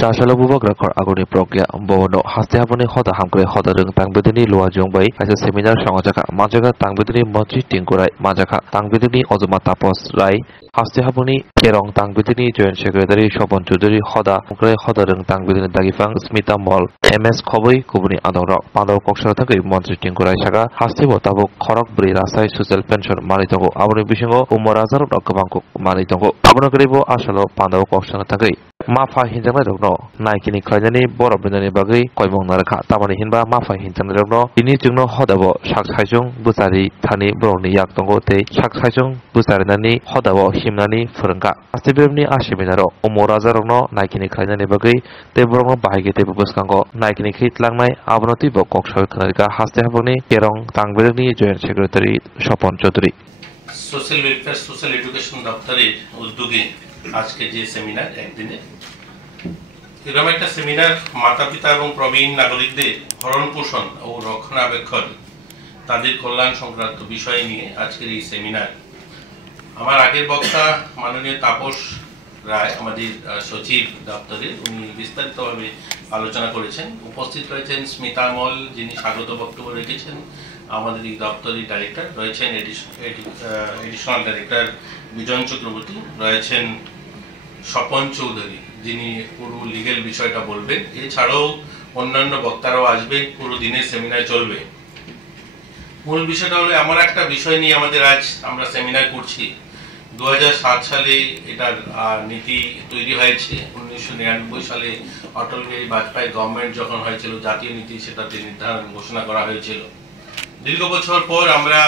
চাশালো বুবক রাখর আগুনি প্রক্রিয়া ববনো হাস্তে হাবনি হদা হামক্রে হদারং তাংবেদিনি লোয়া জংবাই কাছে seminar সংজাখা মাজাখা তাংবেদিনি মঞ্চি টিংকুরাই মাজাখা তাংবেদিনি অজমা Tapas Roy হাস্তে হাবনি কেরং তাংবেদিনি joint secretary Swapan Chowdhury হদা হামক্রে হদারং তাংবেদিনি দাগিফাং Smita মল MS খবই কুবনি আদংরক Pandava কক্সরা থাকি মন্ত্রী টিংকুরাই সাগা হাস্তেব তাবক খরক ব্রি রাস্তায় সোশ্যাল পেনশন মানিতঙ্গ আবনি বিসঙ্গ উমর হাজার গোবাং মানিতঙ্গ আবনো গরিব আসলো পান্ডব কক্সরা থাকি মাফা হিনজাংনাই rokno naikini khlainani borok binani bagui koibong narakha tamani hinba mafa hinjangnai rokno ini jungno hodabo saksaijung buchari thani borokni yak tongo tei saksaijung bucharinani hodabo himnani phorongka astibirni ashiminaro umoraja rokno naikini khlainani bagui tei borokno bahagi tei bwskango naikini khitlangnai abonoti bo koksoi khnarika haste haboni kerong tangbirni joint secretary Swapan Chowdhury social welfare social education দপ্তরের উদ্যোগে আজকে যে seminar একদিনে এরকম একটা seminar মাতা পিতা এবং প্রবীণ নাগরিকদের ভরণ পোষণ ও রক্ষণাবেক্ষণ তাদের কল্যাণ সংক্রান্ত বিষয় নিয়ে আজকের এই সেমিনার আমার আগের বক্তা মাননীয় তাপস রায় আমাদের সচিব দপ্তরের উনি বিস্তারিতভাবে আলোচনা করেছেন উপস্থিত রয়েছেন স্মিতা মল যিনি স্বাগত বক্তব্য রেখেছেন আমাদের এই দপ্তরের ডাইরেক্টর রয়েছেন এডিশনাল ডাইরেক্টর বিজন চক্রবর্তী রয়েছেন স্বপন চৌধুরী যিনি পুরো লিগ্যাল বিষয়টা বলবেন এছাড়াও অন্যান্য বক্তারাও আসবে পুরো দিনের সেমিনার চলবে মূল বিষয়টা হলো আমার একটা বিষয় নিয়ে আমাদের আজ আমরা সেমিনার করছি 2007 সালে এটার নীতি তৈরি হয়েছে 1999 সালে অটল বিহারী বাজপেয়ী গভর্নমেন্ট যখন হয়েছিল জাতীয় নীতি সেটাতে নির্ধারণ ঘোষণা করা হয়েছিল দীর্ঘ বছর পর আমরা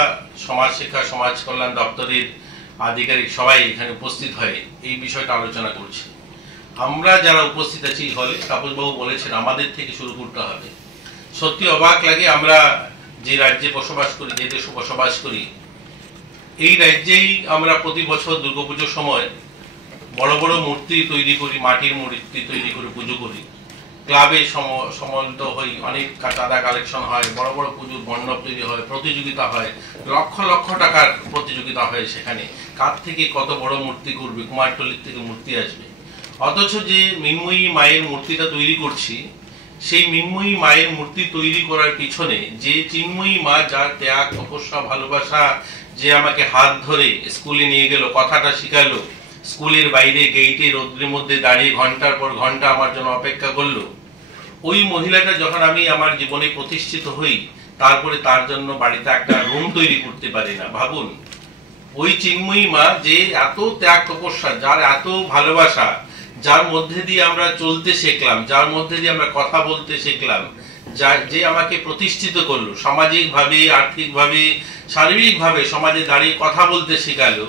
সমাজ শিক্ষা সমাজ কল্যাণ দপ্তরের আধিকারিক সবাই এখানে উপস্থিত হয়ে এই বিষয়টা আলোচনা করছি আমরা যারা উপস্থিত আছি হলে তাপসবাবু বলেছেন আমাদের থেকে শুরু করতে হবে সত্যি অবাক লাগে আমরা যে রাজ্যে বসবাস করি যে দেশে বসবাস করি এই রাজ্যেই আমরা প্রতি বছর দুর্গাপুজোর সময় বড় বড় মূর্তি তৈরি করি মাটির মূর্তি তৈরি করে পুজো করি ক্লাবে সমন্বিত হই অনেক চাঁদা কালেকশন হয় বড় বড় পুজোর মণ্ডপ তৈরি হয় প্রতিযোগিতা হয় লক্ষ লক্ষ টাকার প্রতিযোগিতা হয় সেখানে কার থেকে কত বড় মূর্তি করবে কুমারটুলির থেকে মূর্তি আসবে অথচ যে মৃন্ময়ী মায়ের মূর্তিটা তৈরি করছি সেই মৃন্ময়ী মায়ের মূর্তি তৈরি করার পিছনে যে চিন্ময়ী মা যার ত্যাগ তপস্যা ভালোবাসা যে আমাকে হাত ধরে স্কুলে নিয়ে গেল কথাটা শিখালো স্কুলের বাইরে গেইটে রোদ্রের মধ্যে দাঁড়িয়ে ঘন্টার পর ঘন্টা আমার জন্য অপেক্ষা করলো ওই মহিলাটা যখন আমি আমার জীবনে প্রতিষ্ঠিত হই তারপরে তার জন্য বাড়িতে একটা রুম তৈরি করতে পারি না ভাবুন ওই চিন্ময়ী মা যে এত ত্যাগ তপস্যা যার এত ভালোবাসা যার মধ্যে দিয়ে আমরা চলতে শিখলাম যার মধ্যে দিয়ে আমরা কথা বলতে শিখলাম যে আমাকে প্রতিষ্ঠিত করলো সামাজিক ভাবে আর্থিক ভাবে শারীরিক ভাবে সমাজে দাঁড়িয়ে কথা বলতে শেখালো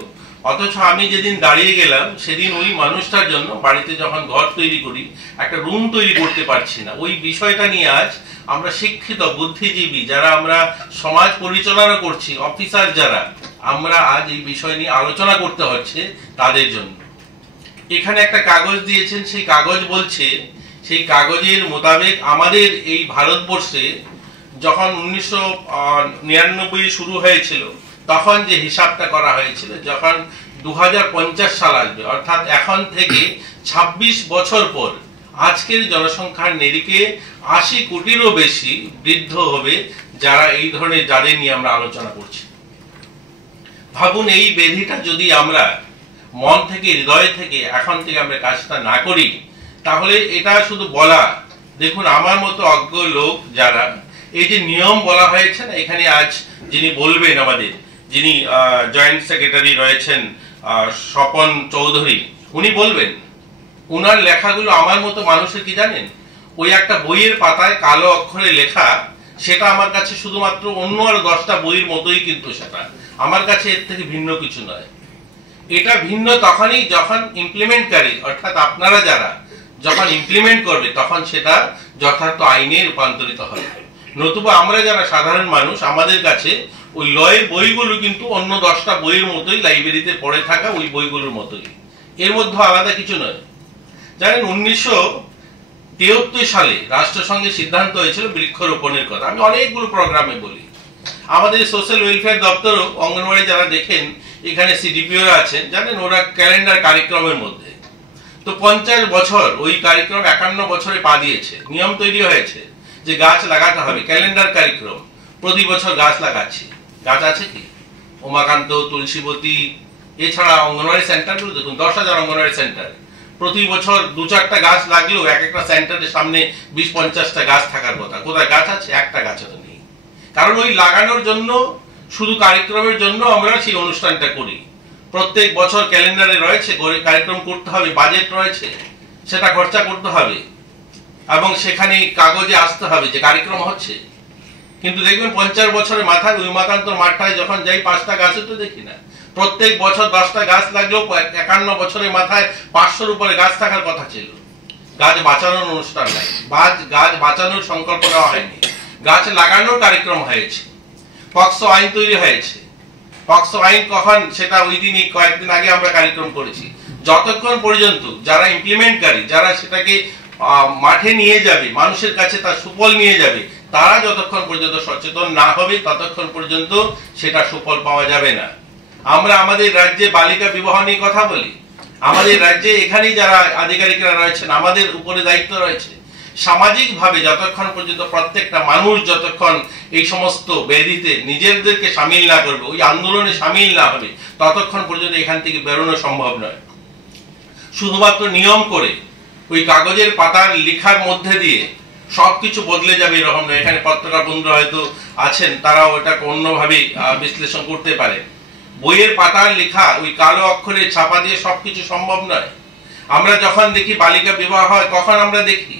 অথচ আমি যেদিন দাঁড়িয়ে গেলাম সেদিন ওই মানুষটার জন্য বাড়িতে যখন ঘর তৈরি করি একটা রুম তৈরি করতে পারছি না ওই বিষয়টা নিয়ে আজ আমরা শিক্ষিত বুদ্ধিজীবী যারা আমরা সমাজ পরিচালনা করছি অফিসার যারা আমরা আজ এই বিষয় নিয়ে আলোচনা করতে হচ্ছে তাদের জন্য এখানে একটা কাগজ দিয়েছেন সেই কাগজ বলছে সেই কাগজের মোতাবেক আমাদের এই ভারতবর্ষে যখন 1999 শুরু হয়েছিল তখন যে হিসাবটা করা হয়েছিল যখন 2050 সাল আসবে অর্থাৎ এখন থেকে 26 বছর পর আজকের জনসংখ্যার নিরিখে 80 কোটিরও বেশি বৃদ্ধ হবে যারা এই ধরনের যাদের নিয়ে আমরা আলোচনা করছি ভাবুন এই ব্যাধিটা যদি আমরা মন থেকে হৃদয় থেকে এখন থেকে আমরা কাজটা না করি তাহলে এটা শুধু বলা দেখুন আমার মতো অজ্ঞ লোক যারা এই যে নিয়ম বলা হয়েছে না এখানে আজ যিনি বলবেন আমাদের যিনি জয়েন্ট সেক্রেটারি রয়েছেন স্বপন চৌধুরী উনি বলবেন উনার লেখাগুলো আমার মতো মানুষের কি জানেন ওই একটা বইয়ের পাতায় কালো অক্ষরে লেখা সেটা আমার কাছে শুধুমাত্র অন্য আর 10টা বইয়ের মতোই কিন্তু সেটা আমার কাছে এর থেকে ভিন্ন কিছু নয় এটা ভিন্ন তখনই যখন ইমপ্লিমেন্টকারী অর্থাৎ আপনারা যারা যখন ইমপ্লিমেন্ট করবে তখন সেটা যথার্থ আইনে রূপান্তরিত হবে নতুবা আমরা যারা সাধারণ মানুষ আমাদের কাছে ওই লয়ের বইগুলো কিন্তু অন্য 10টা বইয়ের মতোই লাইব্রেরিতে পড়ে থাকা ওই বইগুলোর মতোই এর মধ্যে আলাদা কিছু নয় জানেন 1973 সালে রাষ্ট্রসংঘের সিদ্ধান্ত হয়েছিল বৃক্ষরোপণের কথা আমি অনেকগুলো প্রোগ্রামে বলি আমাদের সোশ্যাল ওয়েলফেয়ার দপ্তর অঙ্গনওয়াড়ি যারা দেখেন এখানে সিডিপিও আছেন জানেন ওরা ক্যালেন্ডার কার্যক্রমের মধ্যে তো 50 বছর ওই কার্যক্রম 51 বছরে পা দিয়েছে। নিয়ম তৈরি হয়েছে যে গাছ লাগাতে হবে, ক্যালেন্ডার কার্যক্রম, প্রতি বছর গাছ লাগাচ্ছি। গাছ আছে কি? উমাকান্ত, তুলসীবতী, এছাড়া অঙ্গনওয়াড়ি সেন্টারগুলো দেখুন, 10,000 অঙ্গনওয়াড়ি সেন্টার, প্রতি বছর 2-4টা গাছ লাগলেও এক একটা সেন্টারের সামনে 20-50টা গাছ থাকার কথা। কোথায় গাছ আছে? একটা গাছও তো নেই। কারণ ওই লাগানোর জন্য, শুধু কার্যক্রমের জন্য আমরা সেই অনুষ্ঠানটা করি। প্রত্যেক বছর ক্যালেন্ডারে রয়েছে কার্যক্রম করতে হবে, বাজেট রয়েছে, সেটা খরচা করতে হবে এবং সেখানে কাগজে আসতে হবে যে কার্যক্রম হচ্ছে। কিন্তু দেখবেন 50 বছরের মাথায় ওই উমাকান্তর মাঠটায় যখন যাই 5টা গাছও তো দেখি না। প্রত্যেক বছর 10টা গাছ লাগলেও 51 বছরের মাথায় 500-র উপরে গাছ থাকার কথা ছিল। গাছ বাঁচানোর অনুষ্ঠান নাই, গাছ বাঁচানোর সংকল্প নেওয়া হয়নি, গাছ লাগানোর কার্যক্রম হয়েছে। পক্সো আইন তৈরি হয়েছে। পক্সো আইন কখন? সেটা ওই দিনই, কয়েকদিন আগে আমরা কার্যক্রম করেছি। যতক্ষণ পর্যন্ত যারা ইমপ্লিমেন্টকারী, যারা সেটাকে মাঠে নিয়ে যাবে, মানুষের কাছে তার সুফল নিয়ে যাবে, তারা যতক্ষণ পর্যন্ত সচেতন না হবে ততক্ষণ পর্যন্ত সেটা সুফল পাওয়া যাবে না। আমরা আমাদের রাজ্যে বালিকা বিবাহ নিয়ে কথা বলি। আমাদের রাজ্যে এখানেই যারা আধিকারিকরা রয়েছেন, আমাদের উপরে দায়িত্ব রয়েছে। সামাজিকভাবে যতক্ষণ পর্যন্ত প্রত্যেকটা মানুষ যতক্ষণ এই সমস্ত ব্যাধিতে নিজেদেরকে সামিল না করবে, ওই আন্দোলনে সামিল না হবে, ততক্ষণ পর্যন্ত এখান থেকে বেরোনো সম্ভব নয়। শুধুমাত্র নিয়ম করে ওই কাগজের পাতার লেখার মধ্যে দিয়ে সবকিছু বদলে যাবে এরকম নয়। এখানে পত্রকার বন্ধুরা হয়তো আছেন, তারাও এটাকে অন্যভাবে বিশ্লেষণ করতে পারে। বইয়ের পাতার লেখা ওই কালো অক্ষরে ছাপা দিয়ে সবকিছু সম্ভব নয়। আমরা যখন দেখি বালিকা বিবাহ হয়, কখন আমরা দেখি?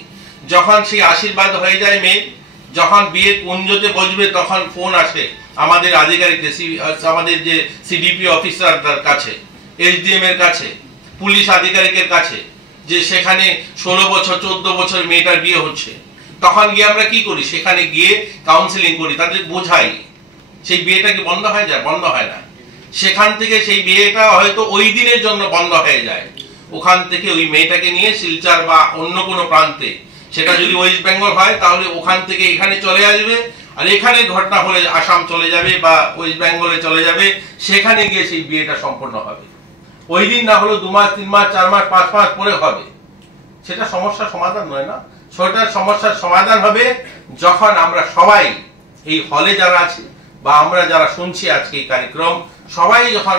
যখন সেই আশীর্বাদ হয়ে যায় মেয়ে, যখন বিয়ের কুঞ্জতে বসবে, তখন ফোন আসে আমাদের আধিকারিকদের, আমাদের যে সিডিপি অফিসারদের কাছে, এসডিএম এর কাছে, পুলিশ আধিকারিকের কাছে, যে সেখানে 16 বছর 14 বছর মেয়েটার বিয়ে হচ্ছে। তখন গিয়ে আমরা কি করি? সেখানে গিয়ে কাউন্সিলিং করি, তাদের বোঝাই। সেই বিয়েটা কি বন্ধ হয়ে যায়? বন্ধ হয় না। সেখান থেকে সেই বিয়েটা হয়তো ওই দিনের জন্য বন্ধ হয়ে যায়। ওখান থেকে ওই মেয়েটাকে নিয়ে শিলচর বা অন্য কোনো প্রান্তে, সেটা যদি ওয়েস্ট বেঙ্গল হয় তাহলে ওখান থেকে এখানে চলে আসবে, আর এখানে ঘটনা হলে আসাম চলে যাবে বা ওয়েস্ট বেঙ্গলে চলে যাবে, সেখানে গিয়ে সেই বিয়েটা সম্পন্ন হবে। ওই দিন না হলো 2 মাস, 3 মাস, 4 মাস, 5 মাস পরে হবে। সেটা সমস্যার সমাধান নয় না। সেটার সমস্যার সমাধান হবে যখন আমরা সবাই, এই হলে যারা আছে বা আমরা যারা শুনছি আজকে এই কার্যক্রম, সবাই যখন